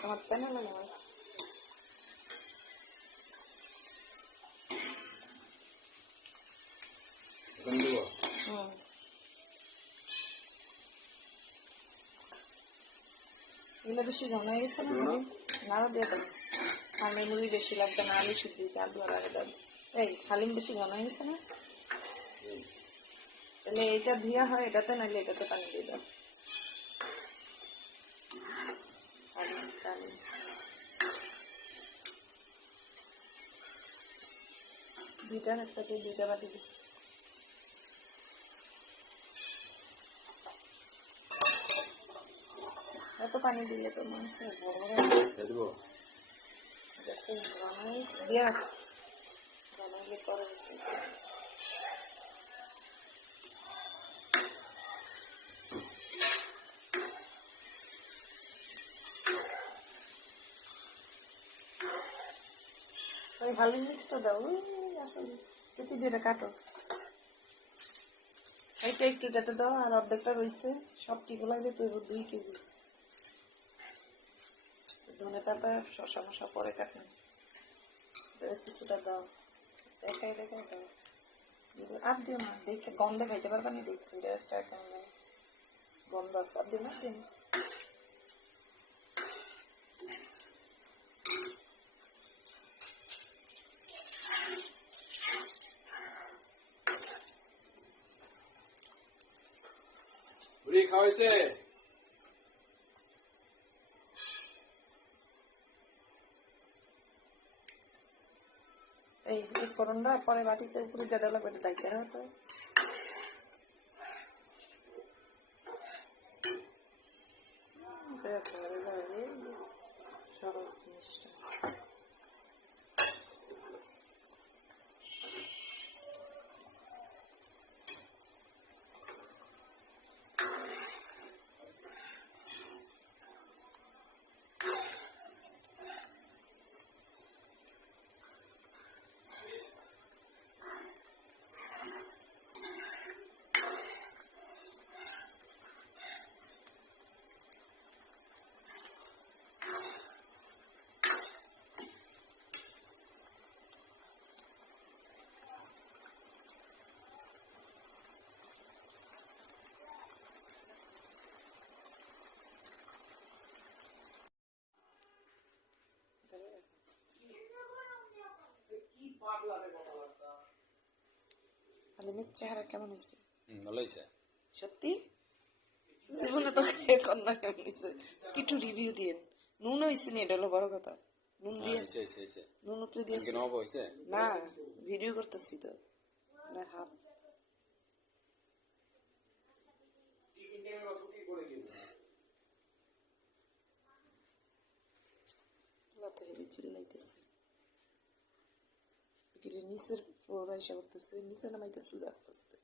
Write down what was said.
তোমার প্যানেল নেওয়া এগুলো বেশি ঘন হয়ে গেছে না নাড়া দিয়ে দেবো আর মেমুরি বেশি লাগবে না আলু সিদ্ধ দিতে আলু আর আগে দেবো এই হালিম বেশি ঘন হয়ে গেছে না তাহলে এইটা ধুয়া হয় এটাতে নাহলে এটাতে পানি দিয়ে দাও দুইটা একসাথে দুইটা বাটি দিই এত পানি দিলে তো মাংস বড় দিয়া বানাইলে করে ওই হালিম মিক্সটা দাও আসলে কুচি দিয়ে কাটো এইটা একটু এটাতে দাও আর অর্ধেকটা রয়েছে সব কি গুলাই তো 2 কেজি ধনে পাতা শসা মশা পরে কাটেন কিছুটা দাও দেখাই দাও আর দিও না দেখে গন্ধে খাইতে পারবা না দেখি এটা একটা কেমন গন্ধ আছে আর দিও না দিন বুড়ি খাওয়াইছে এই ফোড়নটা পরে বাটিতে উপরে দিয়ে দেওয়া লাগবে দায়িত্ব হতো সরল জিনিসটা হালিমের চেহারা কেমন হয়েছে ভালো হয়েছে সত্যি জীবনে তো এখন না কেমন হয়েছে একটু রিভিউ দিন নুন হয়েছে নি এটা হলো বড় কথা নুন দিয়ে নুন উপরে দিয়েছে না ভিডিও করতেছি তো না হাফ চিল্লাইতেছে নিচের ফ্লোর এসে করতেছে নিচে নামাইতেছে আস্তে আস্তে